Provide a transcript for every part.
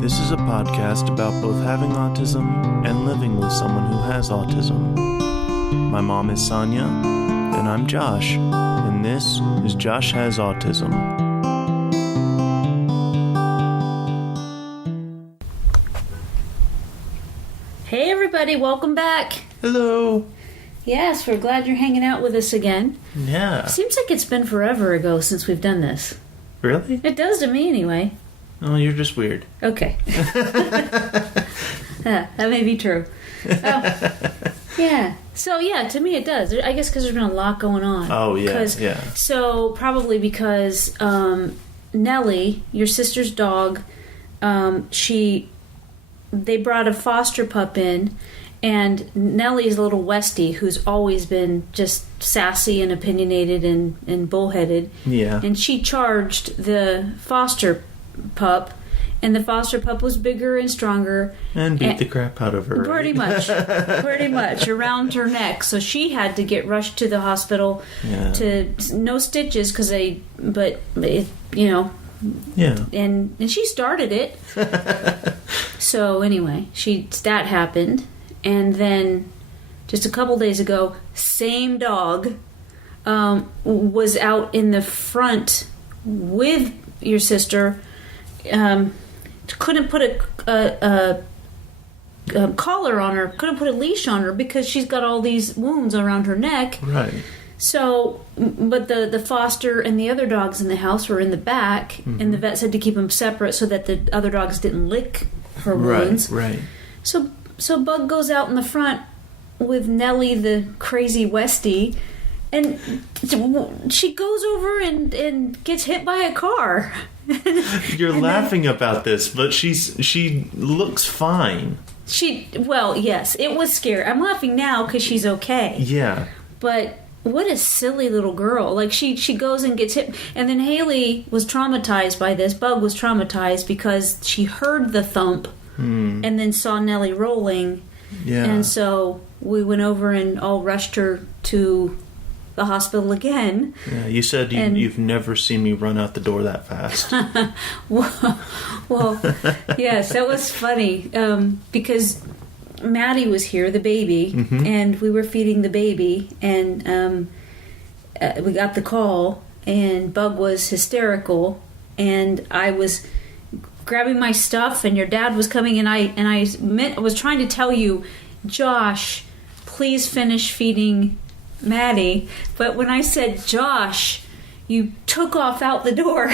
This is a podcast about both having autism and living with someone who has autism. My mom is Sonya, and I'm Josh, and this is Josh Has Autism. Hey everybody, welcome back. Hello. Yes, we're glad you're hanging out with us again. Yeah. Seems like it's been forever ago since we've done this. Really? It does to me anyway. Oh, you're just weird. Okay. That may be true. Yeah. So, yeah, to me it does. I guess because there's been a lot going on. Oh, yeah, yeah. So, probably because Nellie, your sister's dog, they brought a foster pup in, and Nellie is a little Westie who's always been just sassy and opinionated and bullheaded. Yeah. And she charged the foster pup, and the foster pup was bigger and stronger. And beat the crap out of her. Pretty much, around her neck. So she had to get rushed to the hospital. Yeah. To no stitches Yeah. And she started it. So anyway, that happened. And then just a couple days ago, same dog was out in the front with your sister. Couldn't put a collar on her, couldn't put a leash on her because she's got all these wounds around her neck. Right. So, but the foster and the other dogs in the house were in the back, mm-hmm. and the vet said to keep them separate so that the other dogs didn't lick her wounds. Right. So Bug goes out in the front with Nellie, the crazy Westie, and she goes over and gets hit by a car. You're laughing about this, but she looks fine. Yes, it was scary. I'm laughing now because she's okay. Yeah. But what a silly little girl. Like, she goes and gets hit. And then Haley was traumatized by this. Bug was traumatized because she heard the thump and then saw Nellie rolling. Yeah. And so we went over and all rushed her to the hospital again. Yeah, you said you've never seen me run out the door that fast. well, yes, that was funny because Maddie was here, the baby, mm-hmm. and we were feeding the baby, and we got the call, and Bug was hysterical, and I was grabbing my stuff, and your dad was coming, and I was trying to tell you, Josh, please finish feeding Maddie, but when I said Josh, you took off out the door.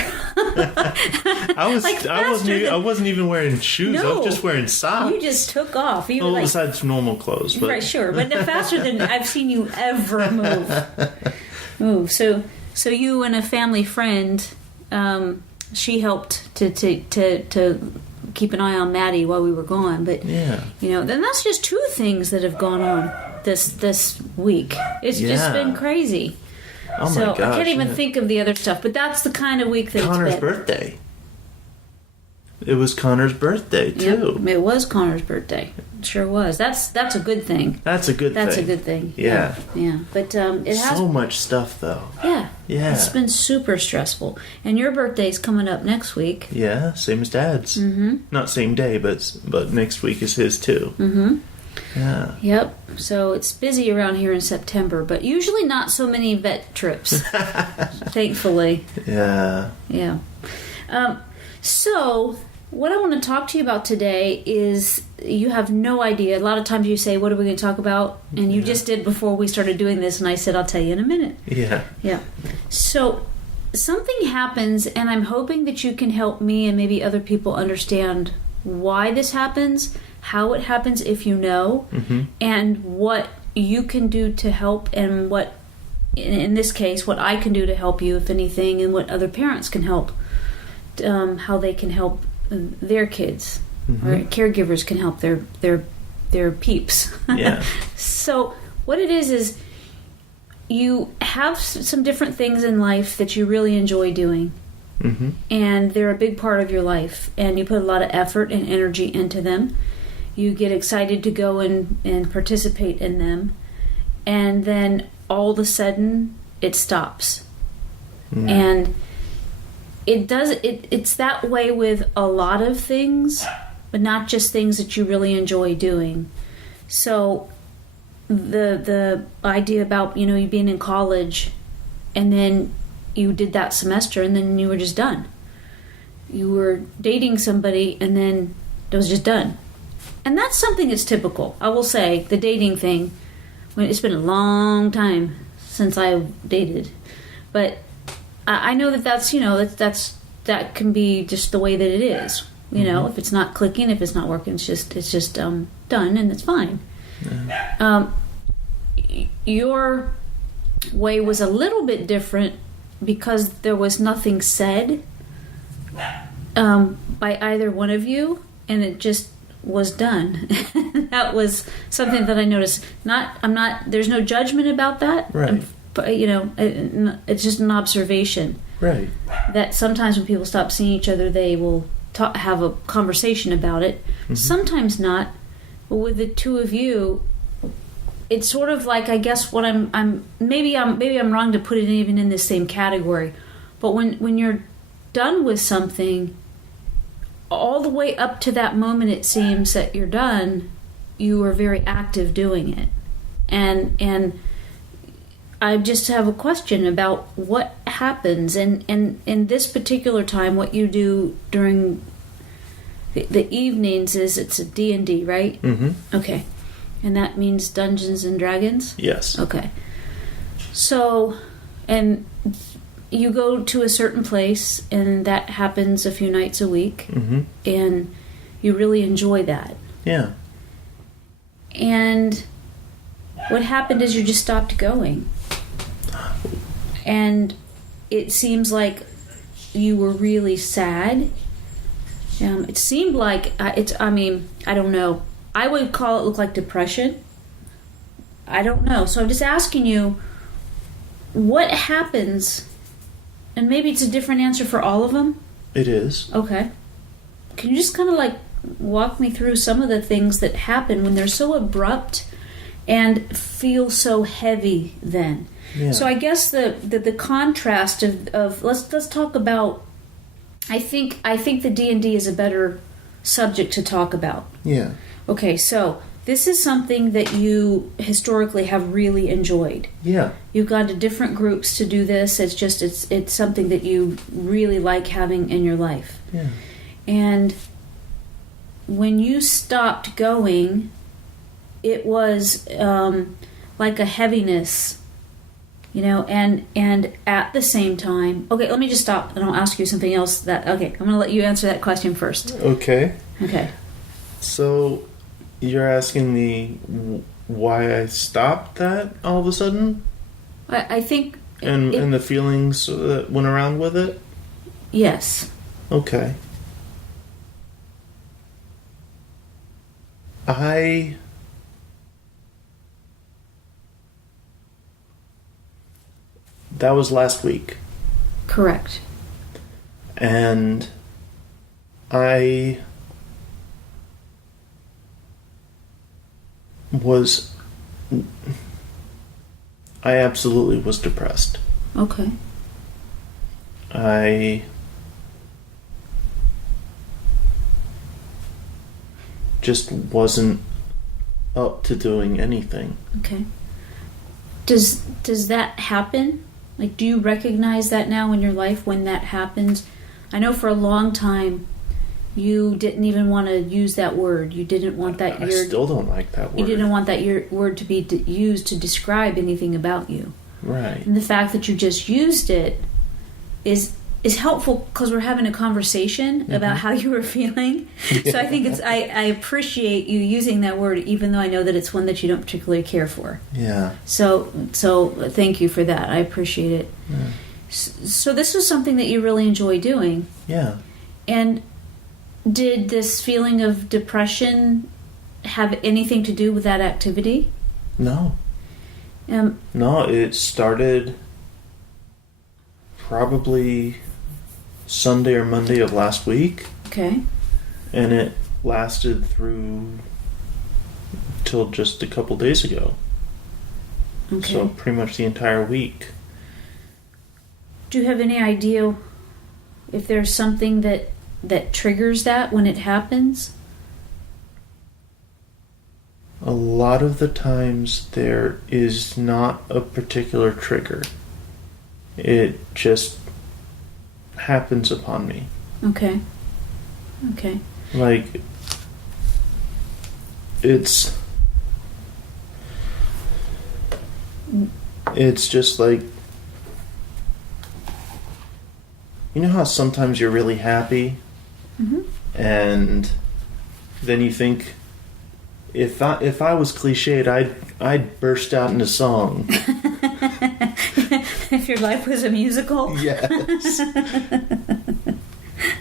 I wasn't even wearing shoes. No, I was just wearing socks. You just took off. Besides normal clothes, but. Right, sure, but faster than I've seen you ever move. So you and a family friend, she helped to keep an eye on Maddie while we were gone. But then that's just two things that have gone on this week. It's just been crazy. Oh my gosh, I can't even think of the other stuff, but that's the kind of week that Connor's it's been. birthday. It was Connor's birthday too. Yep, it was Connor's birthday. It sure was. That's a good thing. That's a good thing. Yeah. Yeah. But it has so much stuff though. Yeah. Yeah. It's been super stressful. And your birthday's coming up next week. Yeah, same as Dad's. Mm-hmm. Not same day, but next week is his too. Mm-hmm. Yeah. Yep. So it's busy around here in September, but usually not so many vet trips. Thankfully. Yeah. Yeah. So what I want to talk to you about today is you have no idea. A lot of times you say, what are we going to talk about? And you just did before we started doing this, and I said, I'll tell you in a minute. Yeah. Yeah. So something happens, and I'm hoping that you can help me and maybe other people understand why this happens, how it happens if you know, mm-hmm. and what you can do to help, and what, in this case, what I can do to help you, if anything, and what other parents can help, how they can help their kids, mm-hmm. or caregivers can help their peeps. Yeah. So what it is you have some different things in life that you really enjoy doing. Mm-hmm. And they're a big part of your life, and you put a lot of effort and energy into them. You get excited to go and participate in them, and then all of a sudden it stops. Mm. And it's that way with a lot of things, but not just things that you really enjoy doing. So the idea about, you being in college and then you did that semester and then you were just done. You were dating somebody and then it was just done. And that's something that's typical. I will say, the dating thing, it's been a long time since I dated. But I know that's that can be just the way that it is. If it's not clicking, if it's not working, it's just done and it's fine. Yeah. Your way was a little bit different because there was nothing said by either one of you, and it just was done. That was something that I noticed. There's no judgment about that. Right. But it's just an observation. Right. That sometimes when people stop seeing each other, they will have a conversation about it. Mm-hmm. Sometimes not. But with the two of you, it's sort of like, I guess what maybe I'm wrong to put it even in the same category. But when you're done with something, all the way up to that moment, it seems that you're done, you were very active doing it. And I just have a question about what happens, and in this particular time, what you do during the evenings is it's a D&D, right? Mm-hmm. Okay. And that means Dungeons and Dragons? Yes. Okay. So, and you go to a certain place, and that happens a few nights a week, mm-hmm. and you really enjoy that. Yeah. And what happened is you just stopped going. And it seems like you were really sad. It seemed like, I don't know. I would look like depression. I don't know. So I'm just asking you, what happens? And maybe it's a different answer for all of them. It is. Okay. Can you just kind of walk me through some of the things that happen when they're so abrupt and feel so heavy then? Yeah. So I guess the contrast of let's talk about. I think the D&D is a better subject to talk about. Yeah. Okay, so this is something that you historically have really enjoyed. Yeah. You've gone to different groups to do this. It's something that you really like having in your life. Yeah. And when you stopped going, it was like a heaviness, and at the same time, okay, let me just stop and I'll ask you something else I'm going to let you answer that question first. Okay. Okay. So you're asking me why I stopped that all of a sudden? I think... And the feelings that went around with it? Yes. Okay. That was last week. Correct. And I absolutely was depressed. Okay. I just wasn't up to doing anything. Okay. Does that happen? Do you recognize that now in your life when that happens? I know for a long time you didn't even want to use that word. You didn't want that I still don't like that word. You didn't want that word to be used to describe anything about you. Right. And the fact that you just used it is helpful because we're having a conversation mm-hmm. about how you were feeling. Yeah. So I think I appreciate you using that word, even though I know that it's one that you don't particularly care for. Yeah. So thank you for that. I appreciate it. Yeah. So this was something that you really enjoy doing. Yeah. And did this feeling of depression have anything to do with that activity? No. No, it started probably Sunday or Monday of last week. Okay. And it lasted through till just a couple days ago. Okay. So pretty much the entire week. Do you have any idea if there's something that triggers that when it happens? A lot of the times there is not a particular trigger. It just happens upon me. Okay. Like, it's just like, you know how sometimes you're really happy, and then you think, if I was cliched, I'd burst out into song. If your life was a musical? Yes.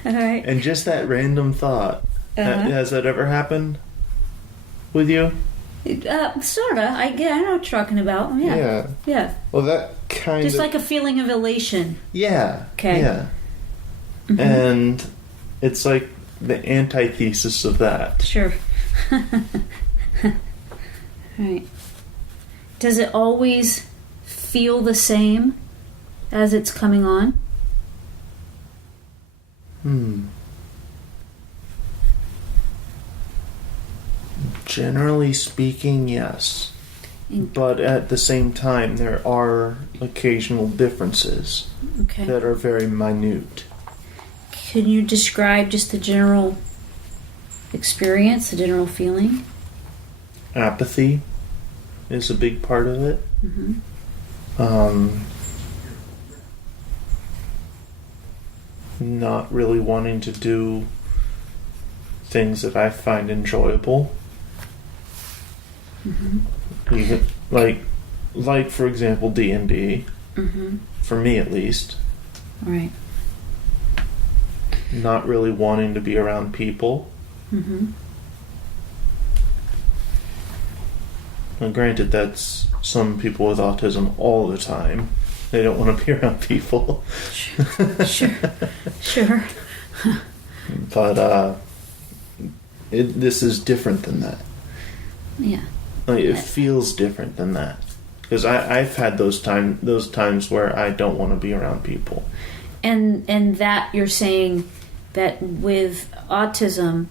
All right. And just that random thought. Has that ever happened with you? Sorta. I know what you're talking about. Yeah. Well, that kind just like a feeling of elation. Yeah. Okay. Yeah. And it's like the antithesis of that. Sure. Right. Does it always feel the same as it's coming on? Generally speaking, yes. But at the same time, there are occasional differences that are very minute. Can you describe just the general experience, the general feeling? Apathy is a big part of it. Not really wanting to do things that I find enjoyable. Even like for example, D&D. For me, at least. Right. Not really wanting to be around people. Now, granted, that's some people with autism all the time. They don't want to be around people. Sure. But this is different than that. Yeah. Like, it feels different than that. Because I've had those times where I don't want to be around people. And that you're saying that with autism,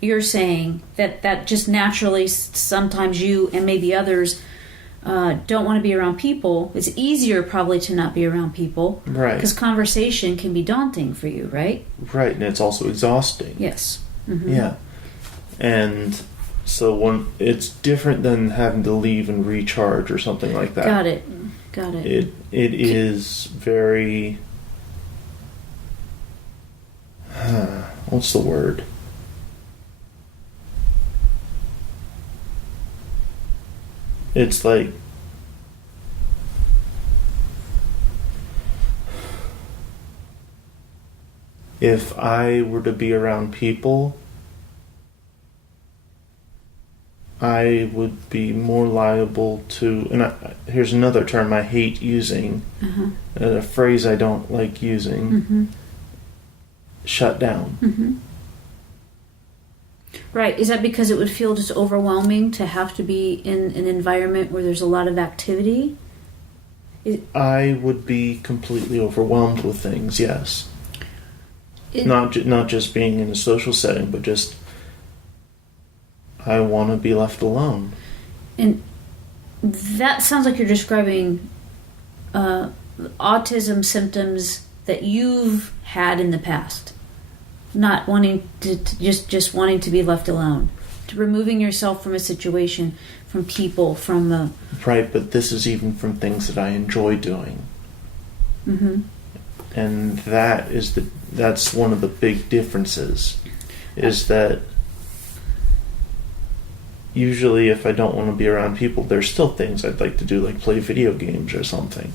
you're saying that just naturally sometimes you and maybe others don't want to be around people. It's easier probably to not be around people. Right. Because conversation can be daunting for you, right? Right, and it's also exhausting. Yes. Yeah. And so when it's different than having to leave and recharge or something like that. Got it. It is very... what's the word? It's like... if I were to be around people, I would be more liable to... and here's another term I hate using, a phrase I don't like using. Shut down. Right. Is that because it would feel just overwhelming to have to be in an environment where there's a lot of activity? I would be completely overwhelmed with things, yes. Not just being in a social setting, but just I want to be left alone. And that sounds like you're describing autism symptoms that you've had in the past. Not wanting to just wanting to be left alone, to removing yourself from a situation, from people, from right. But this is even from things that I enjoy doing, and that's one of the big differences, is that usually if I don't want to be around people, there's still things I'd like to do, like play video games or something.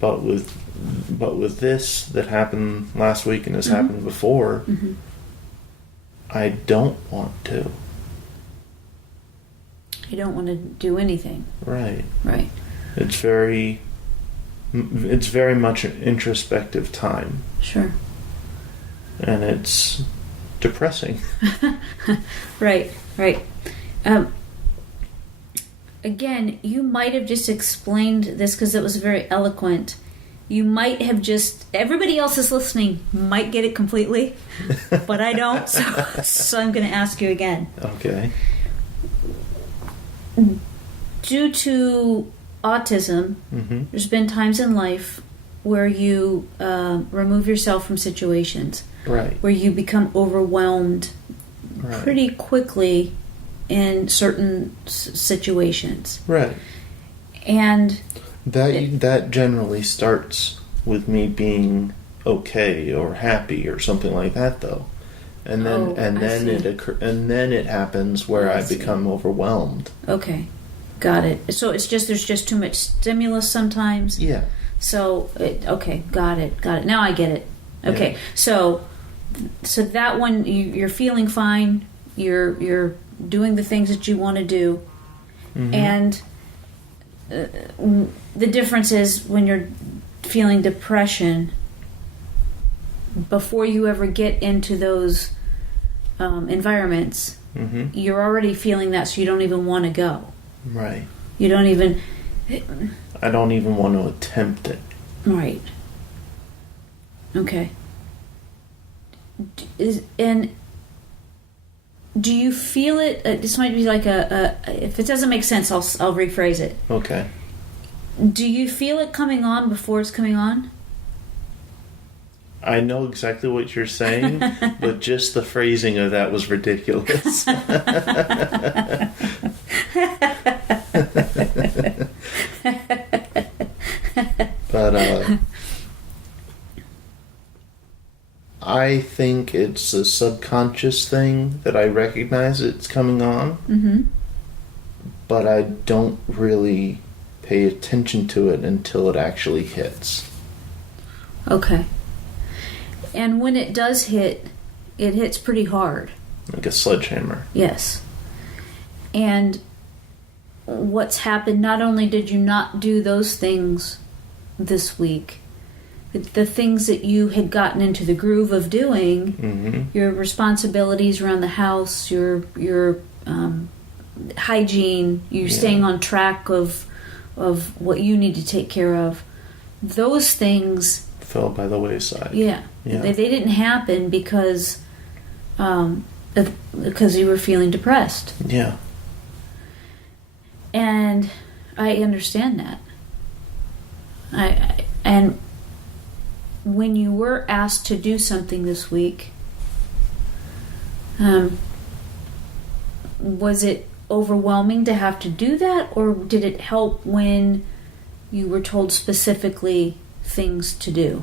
But with this that happened last week and has happened before, I don't want to. You don't want to do anything. Right. Right. It's very much an introspective time. Sure. And it's depressing. Right. Again, you might have just explained this because it was very eloquent. you might have just, everybody else is listening might get it completely, but I don't, so I'm going to ask you again. Okay. Due to autism, there's been times in life where you remove yourself from situations, right, where you become overwhelmed right, pretty quickly in certain situations, right, and that generally starts with me being okay or happy or something like that, though, and then it happens where I become overwhelmed. Okay, got it. So it's just there's just too much stimulus sometimes. Yeah. So okay, got it. Now I get it. Okay, yeah. So that one you're feeling fine. You're doing the things that you want to do, and the difference is when you're feeling depression. Before you ever get into those environments, you're already feeling that, so you don't even want to go. Right. You don't even. I don't even want to attempt it. Right. Okay. And do you feel it? This might be like if it doesn't make sense, I'll rephrase it. Okay. Do you feel it coming on before it's coming on? I know exactly what you're saying, but just the phrasing of that was ridiculous. But I think it's a subconscious thing that I recognize it's coming on, but I don't really pay attention to it until it actually hits. Okay. And when it does hit, it hits pretty hard. Like a sledgehammer. Yes. And what's happened, not only did you not do those things this week, but the things that you had gotten into the groove of doing, your responsibilities around the house, your hygiene, you staying on track of what you need to take care of, those things fell by the wayside. Yeah. They didn't happen because you were feeling depressed. Yeah. And I understand that. And when you were asked to do something this week, was it overwhelming to have to do that, or did it help when you were told specifically things to do?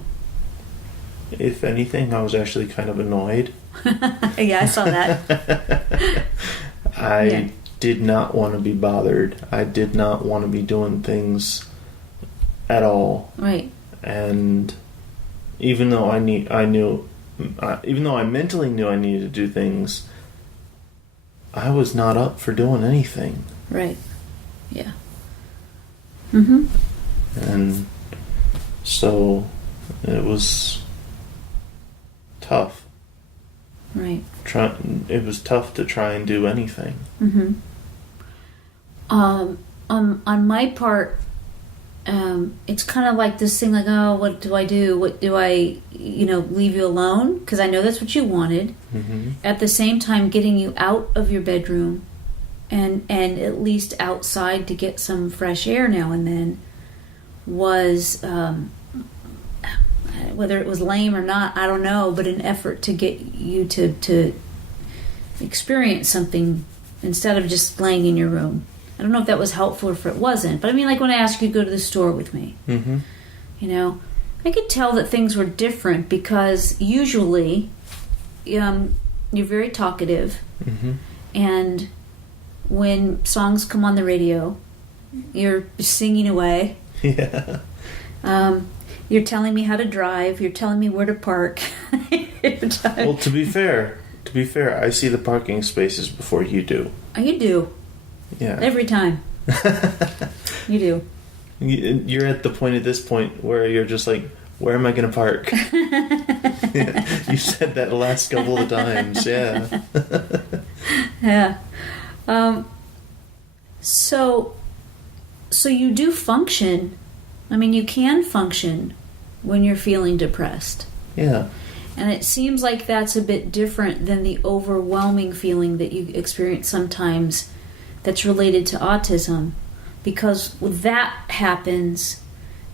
If anything, I was actually kind of annoyed. Yeah, I saw that. I did not want to be bothered. I did not want to be doing things at all. Right. And even though I mentally knew I needed to do things, I was not up for doing anything. Right. Yeah. And so it was tough. Right. It was tough to try and do anything. On my part, it's kind of like this thing, like, oh, what do I do? What do I, leave you alone? Because I know that's what you wanted. At the same time, getting you out of your bedroom and at least outside to get some fresh air now and then was, whether it was lame or not, I don't know, but an effort to get you to experience something instead of just laying in your room. I don't know if that was helpful or if it wasn't, but I mean, like when I asked you to go to the store with me, I could tell that things were different because usually you're very talkative, and when songs come on the radio, you're singing away. Yeah. You're telling me how to drive. You're telling me where to park. Well, to be fair, I see the parking spaces before you do. Oh, you do. Yeah. Every time. You do. You're at the point at this point where you're just like, where am I going to park? Yeah, you said that the last couple of times. Yeah. Yeah. So you do function. I mean, you can function when you're feeling depressed. Yeah. And it seems like that's a bit different than the overwhelming feeling that you experience sometimes that's related to autism. Because when that happens,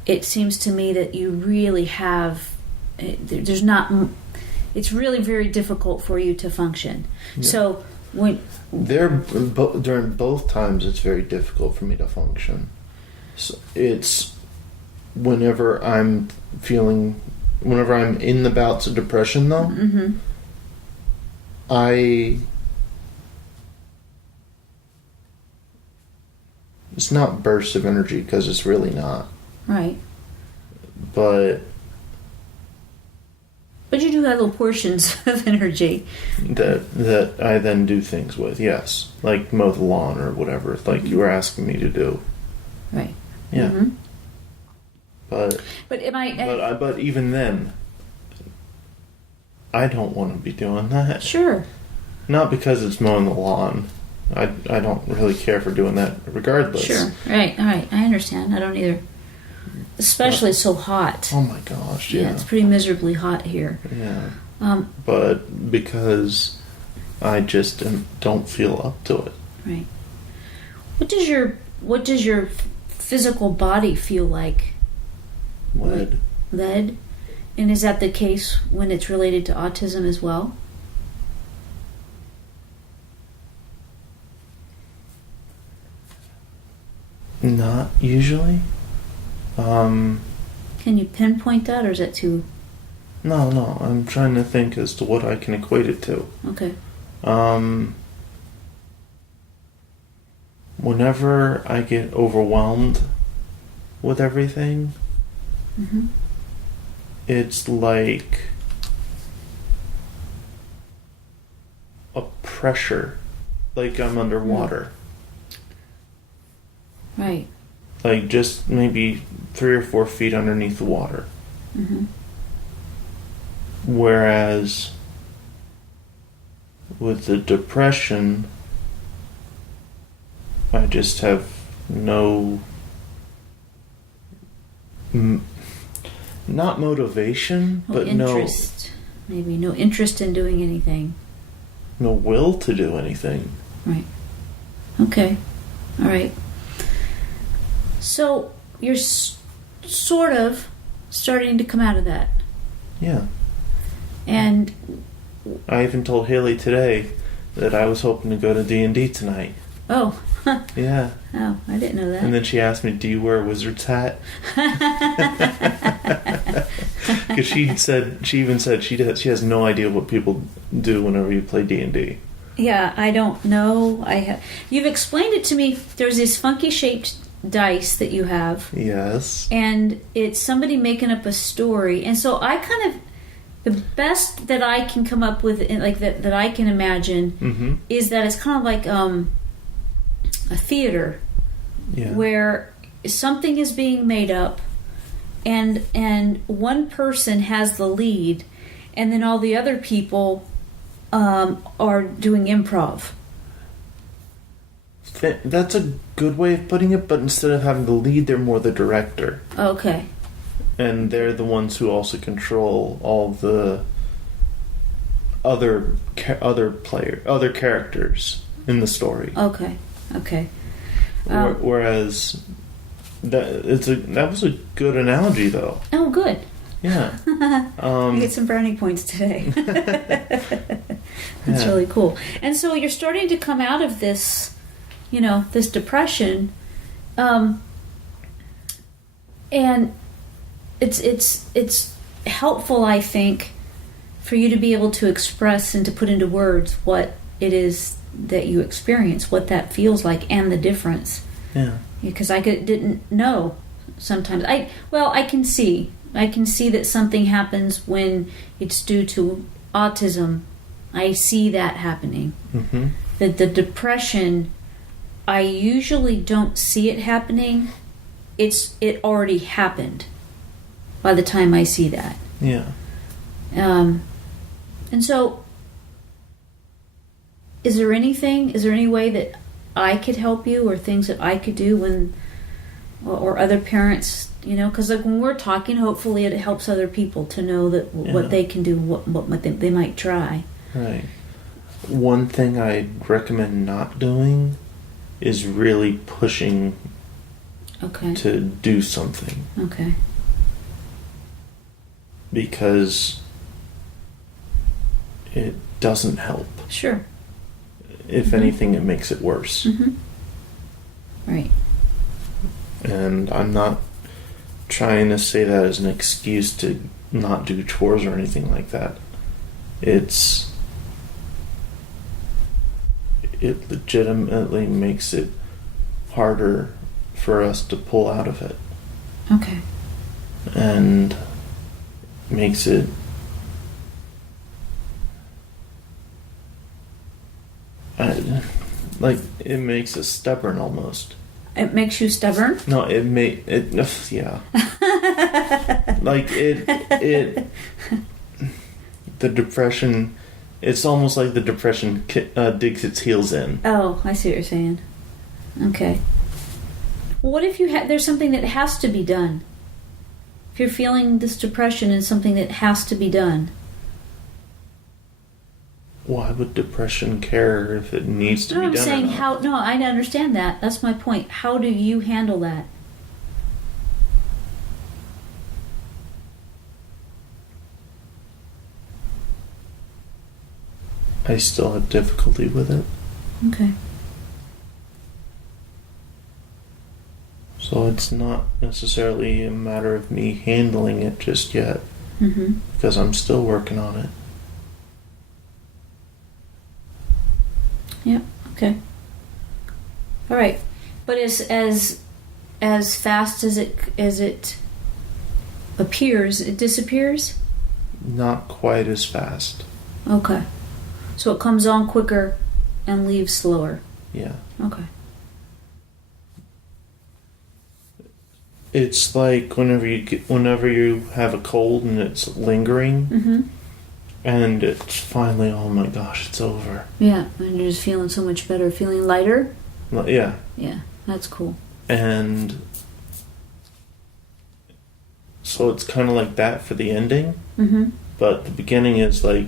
it seems to me that you really have, it's really very difficult for you to function. Yeah. So during both times, it's very difficult for me to function. So it's whenever I'm in the bouts of depression, though, mm-hmm. It's not bursts of energy, because it's really not. Right. But you do have little portions of energy. That I then do things with, yes. Like mow the lawn or whatever, like mm-hmm. you were asking me to do. Right. Yeah. Mm-hmm. But even then, I don't want to be doing that. Sure. Not because it's mowing the lawn. I don't really care for doing that regardless. Sure. Right. All right. I understand. I don't either. Especially it's so hot. Oh my gosh, yeah. Yeah, it's pretty miserably hot here. Yeah. But because I just don't feel up to it. Right. What does your physical body feel like? Lead. Lead? And is that the case when it's related to autism as well? Not usually. Can you pinpoint that, or is that too... No, I'm trying to think as to what I can equate it to. Okay. Whenever I get overwhelmed with everything, mm-hmm. it's like a pressure, like I'm underwater. Right. Like just maybe 3 or 4 feet underneath the water. Mm-hmm. Whereas with the depression, I just have no... not motivation, but interest. Maybe no interest in doing anything. No will to do anything. Right. Okay. All right. So you're sort of starting to come out of that. Yeah. And I even told Haley today that I was hoping to go to D&D tonight. Oh. Yeah. Oh, I didn't know that. And then she asked me, "Do you wear a wizard's hat?" Because she even said she has no idea what people do whenever you play D&D. Yeah, I don't know. You've explained it to me. There's this funky shaped dice that you have. Yes. And it's somebody making up a story. And so I kind of, the best that I can come up with, like that I can imagine, mm-hmm. is that it's kind of like a theater, yeah. where something is being made up, and one person has the lead, and then all the other people are doing improv. That's a good way of putting it, but instead of having the lead, they're more the director. Okay. And they're the ones who also control all the other characters in the story. Okay. Whereas that was a good analogy, though. Oh, good. Yeah. I get some brownie points today. That's really cool. And so you're starting to come out of this, this depression, and it's helpful, I think, for you to be able to express and to put into words what it is that you experience, what that feels like, and the difference. Yeah. Because I didn't know sometimes. I can see that something happens when it's due to autism. I see that happening. Mm-hmm. That the depression, I usually don't see it happening. It already happened by the time I see that. Yeah. And so, is there any way that I could help you, or things that I could do or other parents because like when we're talking, hopefully it helps other people to know that what they can do, what they might try. Right. One thing I'd recommend not doing is really pushing to do something. Okay. Because it doesn't help. Sure. If anything, it makes it worse. Mm-hmm. Right. And I'm not trying to say that as an excuse to not do chores or anything like that. It legitimately makes it harder for us to pull out of it. Okay. And makes it it makes us stubborn almost. It makes you stubborn? No, yeah. The depression, it's almost like the depression digs its heels in. Oh, I see what you're saying. Okay. Well, what if there's something that has to be done? If you're feeling this depression and something that has to be done. Why would depression care if it needs to be done? I'm saying I understand that. That's my point. How do you handle that? I still have difficulty with it. Okay. So it's not necessarily a matter of me handling it just yet. Mm-hmm. Because I'm still working on it. Yeah. Okay. All right. But as fast as it appears, it disappears? Not quite as fast. Okay. So it comes on quicker and leaves slower. Yeah. Okay. It's like whenever you have a cold and it's lingering. Mm-hmm. And it's finally, oh my gosh, it's over. Yeah, and you're just feeling so much better, feeling lighter. Yeah. Yeah, that's cool. And so it's kind of like that for the ending. Mm-hmm. But the beginning is like,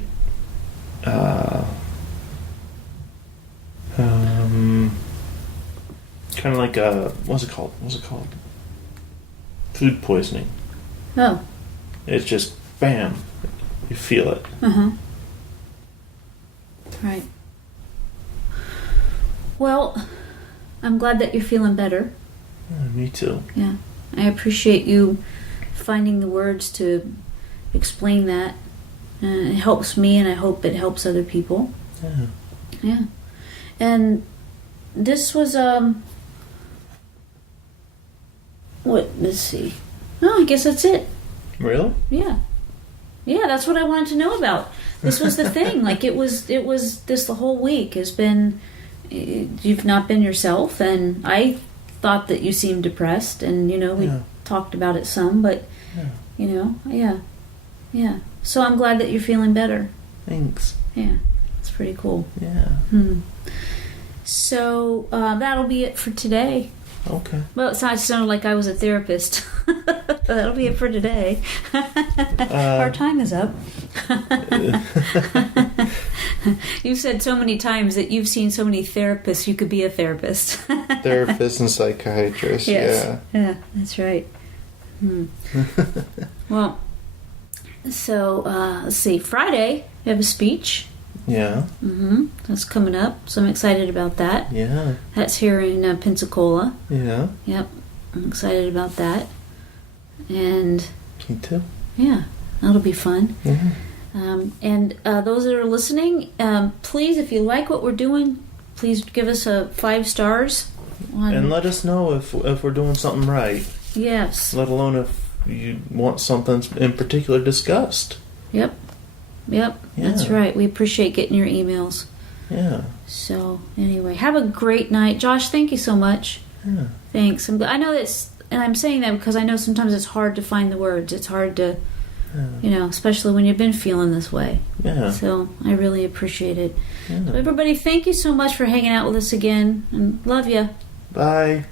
kind of like what's it called? Food poisoning. Oh. It's just, bam. You feel it. Uh-huh. Right. Well, I'm glad that you're feeling better. Yeah, me too. Yeah. I appreciate you finding the words to explain that. It helps me, and I hope it helps other people. Yeah. Yeah. And this was, let's see. Oh, I guess that's it. Really? Yeah. Yeah, that's what I wanted to know about. This was the thing. Like, it was this the whole week has been, you've not been yourself, and I thought that you seemed depressed, and, we talked about it some, but, yeah. So I'm glad that you're feeling better. Thanks. Yeah, it's pretty cool. Yeah. So, that'll be it for today. Okay. Well, it sounded like I was a therapist. That'll be it for today. Our time is up. You've said so many times that you've seen so many therapists, you could be a therapist. Therapist and psychiatrist, yes. Yeah, that's right. Well, so, let's see. Friday, we have a speech. Yeah. Mm-hmm. That's coming up, so I'm excited about that. Yeah. That's here in Pensacola. Yeah. Yep. I'm excited about that. And me too. Yeah, that'll be fun. Mm-hmm. And those that are listening, please, if you like what we're doing, please give us a 5 stars. And let us know if we're doing something right. Yes. Let alone if you want something in particular discussed. Yep. Yeah. That's right. We appreciate getting your emails. Yeah. So anyway, have a great night, Josh. Thank you so much. Yeah. Thanks. I know that's, and I'm saying that because I know sometimes it's hard to find the words. It's hard to, especially when you've been feeling this way. Yeah. So I really appreciate it. Yeah. So everybody, thank you so much for hanging out with us again, and love you. Bye.